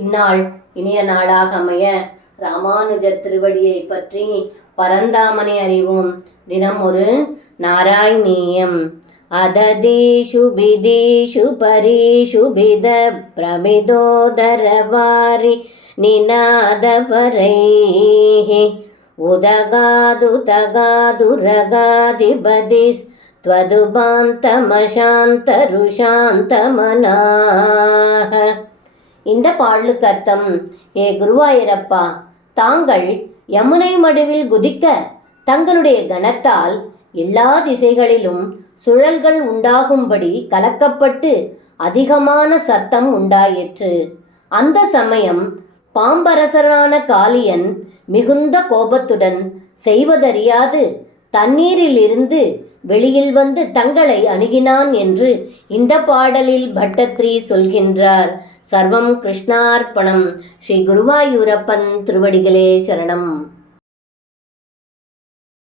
இந்நாள் இனிய நாளாக அமைய ராமானுஜர் திருவடியை பற்றி பரந்தாமனை அறிவோம். தினம் ஒரு நாராயணீயம். அததீஷு பிதீஷு பரீஷுபித பிரமிதோதரவாரி நிநாதபரைஹி உதகாதுதகாதுரகாதிபதிஸ் த்வதுபாந்தமசாந்தருஷாந்தமனாஹ. இந்த பாடலுக்கு அர்த்தம்: ஏ குருவாயூரப்பா, தாங்கள் யமுனை மடுவில் குதிக்க தங்களுடைய கணத்தால் எல்லா திசைகளிலும் சுழல்கள் உண்டாகும்படி கலக்கப்பட்டு அதிகமான சத்தம் உண்டாயிற்று. அந்த சமயம் பாம்பரசரான காளியன் மிகுந்த கோபத்துடன் செய்வதறியாது தண்ணீரிலிருந்து வெளியில் வந்து தங்களை அணுகினான் என்று இந்த பாடலில் பட்டத்ரி சொல்கின்றார். சர்வம் கிருஷ்ணார்ப்பணம். ஸ்ரீ குருவாயூரப்பன் திருவடிகளே சரணம்.